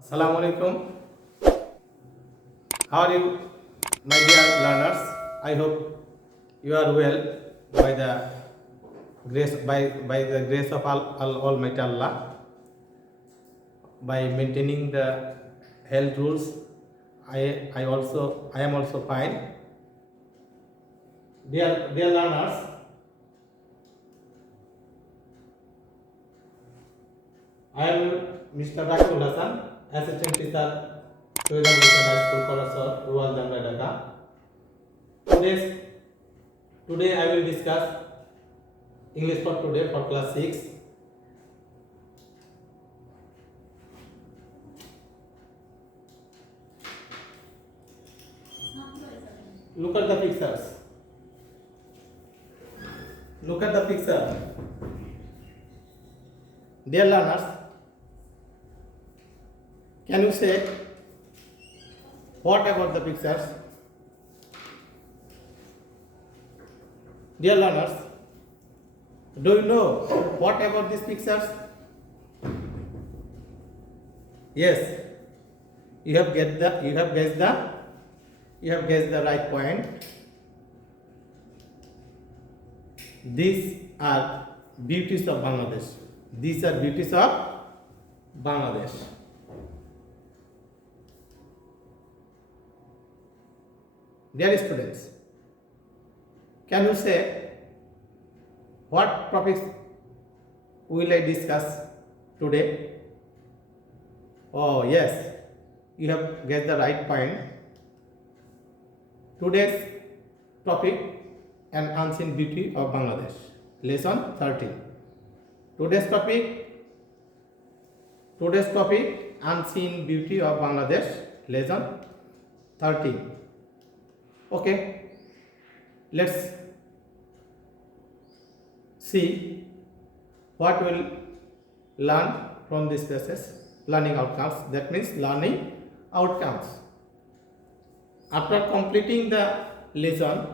Assalamu alaikum. How are you, my dear learners? I hope you are well by the grace of Almighty Allah. By maintaining the health rules, I am also fine. Dear learners, I am Mr. Rakul Hassan, Assistant Teacher, Suweda High School, Korasor, Rural Jamra Dhaka. Today I will discuss English for today for class 6. Look at the pictures. Look at the picture. Dear learners, can you say what about the pictures? Dear learners, do you know what about these pictures? Yes, you have guessed the right point. These are beauties of Bangladesh. These are beauties of Bangladesh. Dear students, can you say what topics will I discuss today? Oh yes, you have guessed the right point. Today's topic, an unseen beauty of Bangladesh, lesson 13. Today's topic, unseen beauty of Bangladesh, lesson 13. Okay, let's see what we'll learn from this process. Learning outcomes, that means learning outcomes. After completing the lesson,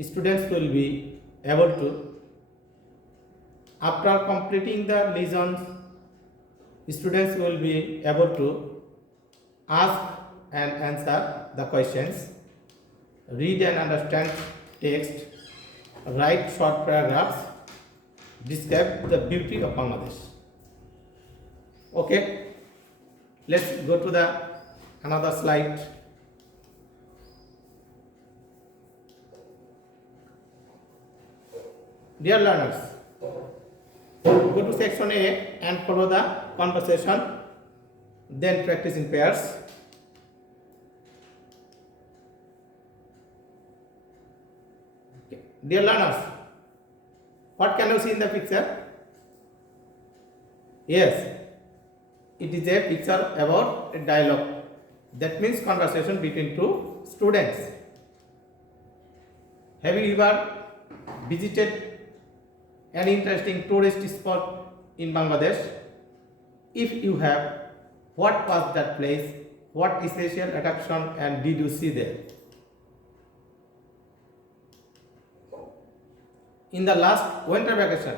students will be able to, ask and answer the questions, read and understand text, write short paragraphs, describe the beauty of Bangladesh. Okay, let's go to the another slide. Dear learners, go to section A and follow the conversation, then practice in pairs. Dear learners, what can you see in the picture? Yes, it is a picture about a dialogue. That means conversation between two students. Have you ever visited an interesting tourist spot in Bangladesh? If you have, what was that place? What essential attraction and did you see there? In the last winter vacation,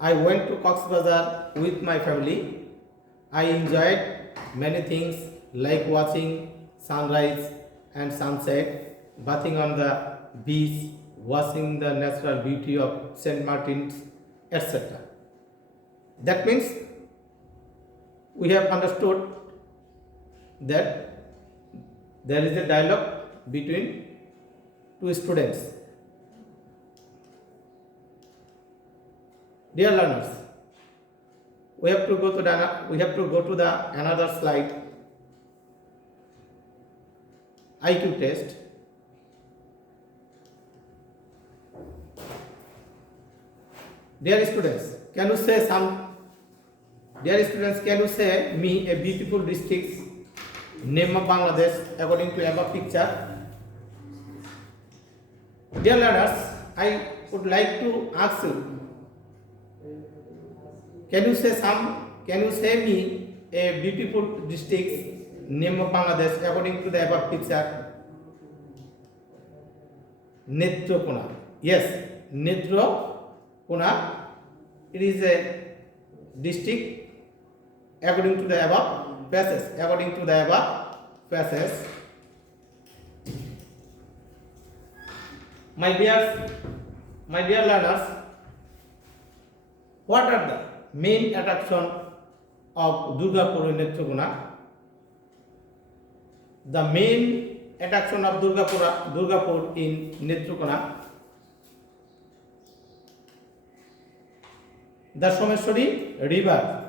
I went to Cox's Bazar with my family. I enjoyed many things like watching sunrise and sunset, bathing on the beach, watching the natural beauty of St. Martin's, etc. That means we have understood that there is a dialogue between two students. Dear learners, we have to go to the another slide. IQ test. Dear students, can you say me a beautiful district's name of Bangladesh according to above picture? Dear learners, I would like to ask you, can you say me a beautiful district's name of Bangladesh according to the above picture? Netrokona. Yes, Netrokona. It is a district according to the above passages. According to the above passages, my dear learners, what are the main attraction of Durgapur in Netrokona? The main attraction of Durgapur in Netrokona, the Someshwari river.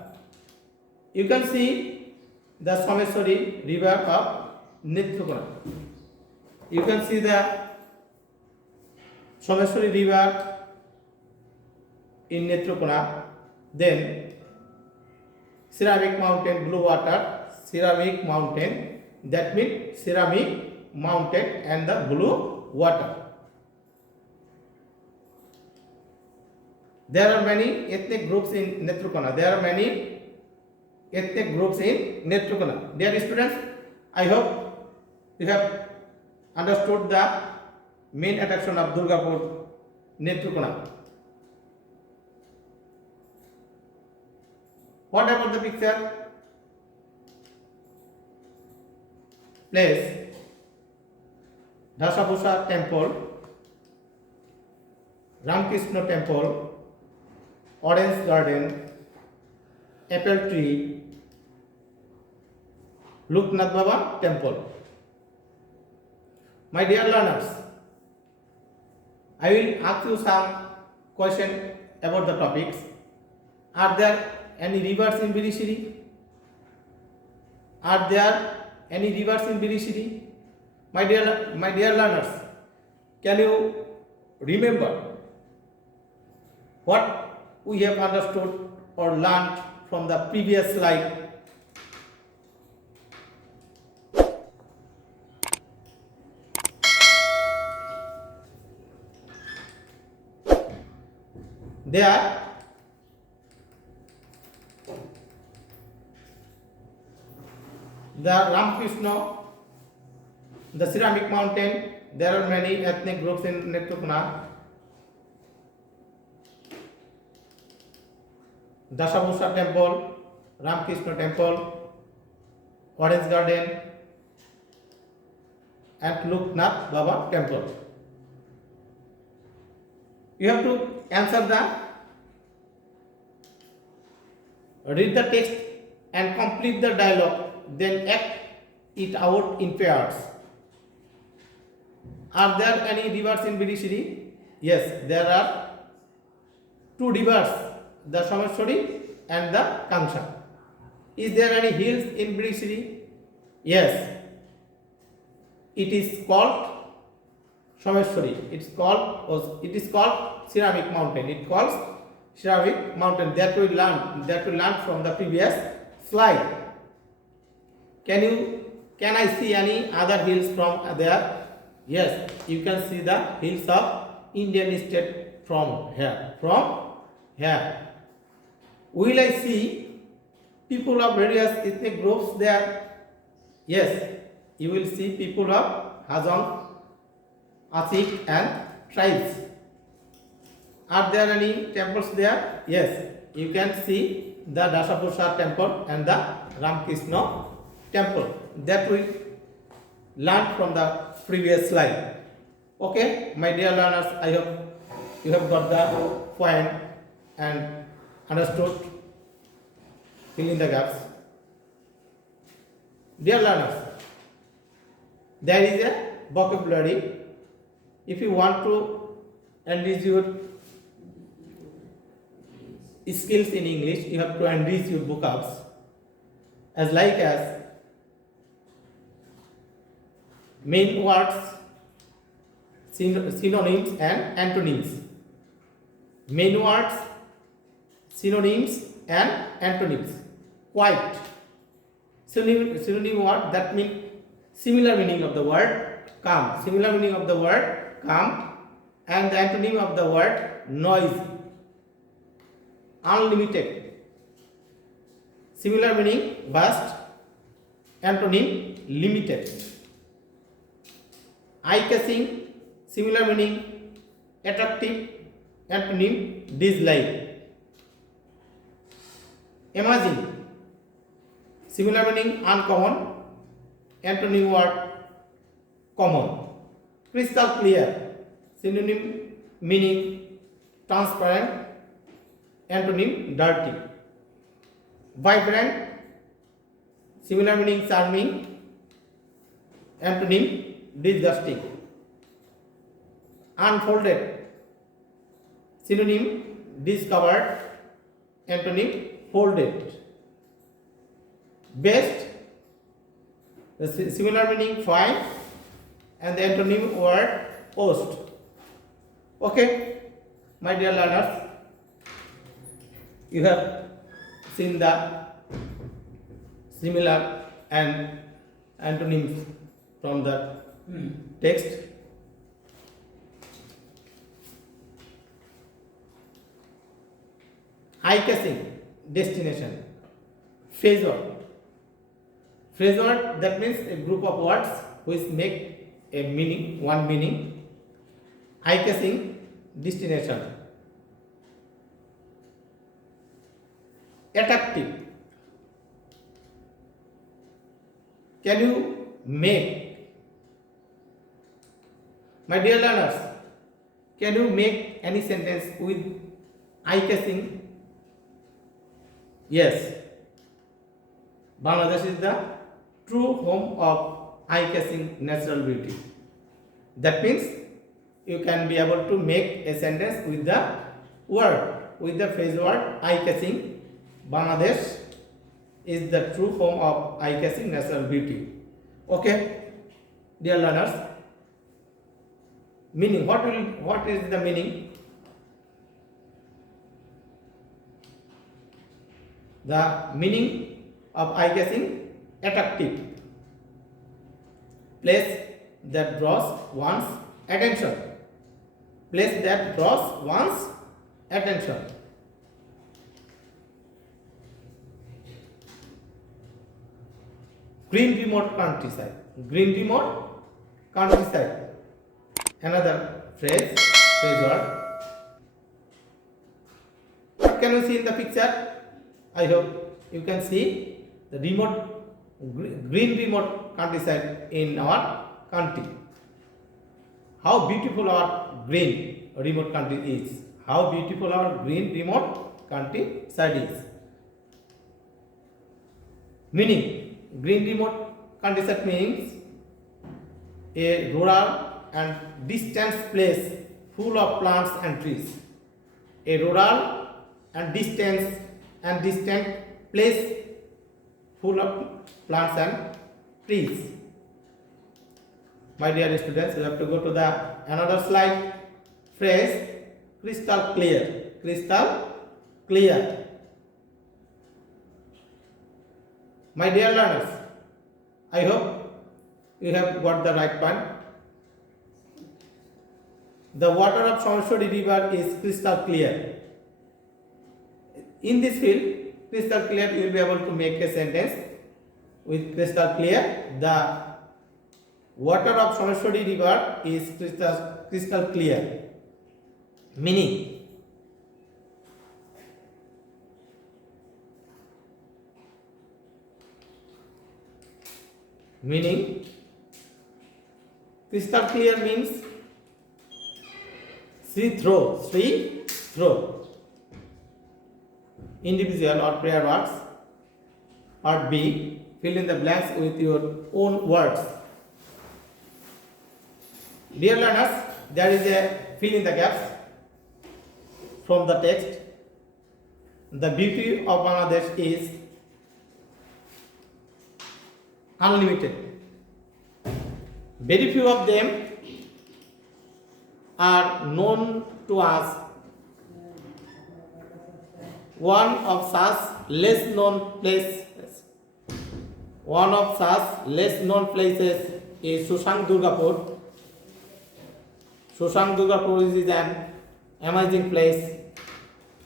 You can see the Someshwari river of Netrokona. You can see the Someshwari river in Netrokona. Then ceramic mountain, blue water, ceramic mountain, that means ceramic mountain and the blue water. There are many ethnic groups in Netrokona. Dear students, I hope you have understood the main attraction of Durgapur, Netrokona. What about the picture? Place Dasabhusa temple, Ramkrishna temple, orange garden, apple tree, Loknath Baba temple. My dear learners, I will ask you some questions about the topics. Are there any rivers in Birishiri? Are there any rivers in Birishiri? My dear learners, can you remember what we have understood or learned from the previous slide? There the Ramkrishna, the ceramic mountain, there are many ethnic groups in Netrokona. Dasabhusa temple, Ramkrishna temple, orange garden and Loknath Baba temple. You have to answer read the text and complete the dialogue, then act it out in pairs. Are there any rivers in Birishiri? Yes, there are two rivers, the Someshwari and the Kangsha. Is there any hills in Birishiri? Yes, it is called Someshwari. It is called ceramic mountain. It calls ceramic mountain that we learned from the previous slide. Can I see any other hills from there? Yes, you can see the hills of Indian state from here. Will I see people of various ethnic groups there? Yes, you will see people of Hazan, Asik and tribes. Are there any temples there? Yes, you can see the Dasabhusa temple and the Ramkrishna temple that we learned from the previous slide. Okay, my dear learners, I hope you have got the point and understood. Fill in the gaps. Dear learners, there is a vocabulary. If you want to enrich your skills in English, you have to enrich your vocabs as main words, synonyms and antonyms. Main words, synonyms and antonyms. Quite. Synonym word, that means similar meaning of the word calm. Similar meaning of the word calm, and the antonym of the word noisy. Unlimited. Similar meaning vast. Antonym limited. Eye-catching, similar meaning attractive, antonym dislike. Imagine, Similar meaning uncommon. Antonym word common. Crystal clear. Synonym meaning transparent. Antonym dirty. Vibrant. Similar meaning charming. Antonym disgusting. Unfolded. Synonym discovered. Antonym folded. Best. The similar meaning fine, and the antonym word post. Okay, my dear learners, you have seen the similar and antonyms from the text. Eye catching, destination. Phrase word. Phrase word, that means a group of words which make a meaning, one meaning. Eye catching, destination. Attractive. Can you make, my dear learners, can you make any sentence with eye catching? Yes. Bangladesh is the true home of eye-catching natural beauty. That means you can be able to make a sentence with the word, with the phrase word eye-catching. Bangladesh is the true home of eye-catching natural beauty. Okay, dear learners, meaning, what is the meaning? The meaning of eye-catching, attractive, place that draws one's attention. Place that draws one's attention. Green remote countryside. Green remote countryside. Another phrase word. What can you see in the picture? I hope you can see the green remote countryside in our country. How beautiful our green remote country is. How beautiful our green remote countryside is. Meaning, green remote countryside means a rural and distant place full of plants and trees. A rural and distant place full of plants and trees. My dear students, you have to go to the another slide. Phrase crystal clear. Crystal clear. My dear learners, I hope you have got the right point. The water of Sameshwari river is crystal clear. In this field, crystal clear, you will be able to make a sentence with crystal clear. The water of Sameshwari river is crystal clear. Meaning, crystal clear means see through. Individual or prayer words. Part B, fill in the blanks with your own words. Dear learners, there is a fill in the gaps from the text. The beauty of Bangladesh is unlimited. Very few of them are known to us. One of such less known places is Susang Durgapur. Susang Durgapur is an amazing place.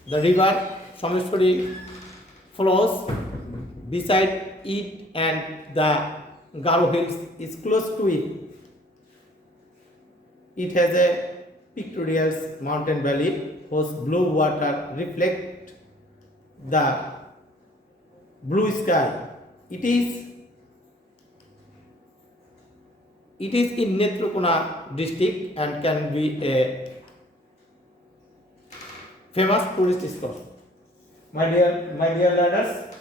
The river Sameshwari flows beside it, and the Garo Hills is close to it. It has a picturesque mountain valley whose blue water reflects the blue sky. It is in Netrokona district and can be a famous tourist spot. My dear learners,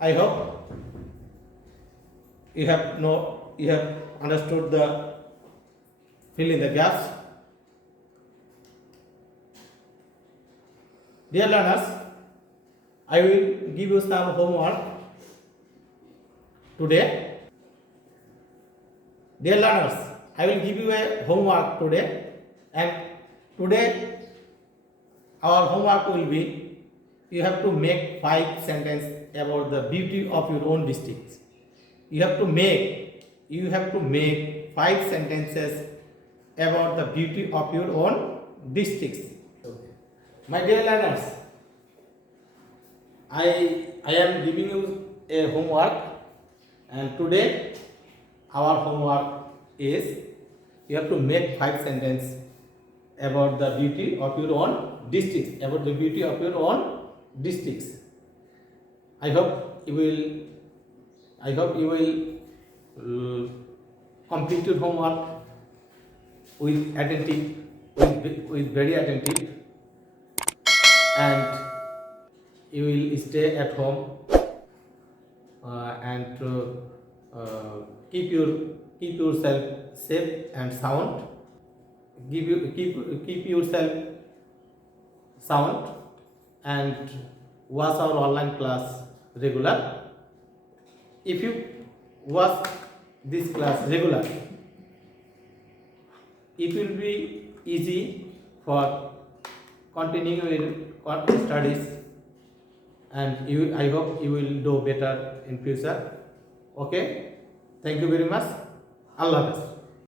I hope you have understood the fill in the gaps. Dear learners, I will give you some homework today. Dear learners, I will give you a homework today, and today our homework will be you have to make 5 sentences about the beauty of your own district. You have to make 5 sentences about the beauty of your own districts. My dear learners, I am giving you a homework, and today our homework is you have to make 5 sentences about the beauty of your own districts. I hope you will complete your homework with very attentive, and you will stay at home and keep yourself safe and sound. Keep yourself sound and watch our online class regular. If you watch this class regular, it will be easy for continuing your studies, and I hope you will do better in future. Okay, thank you very much. Allah Hafiz.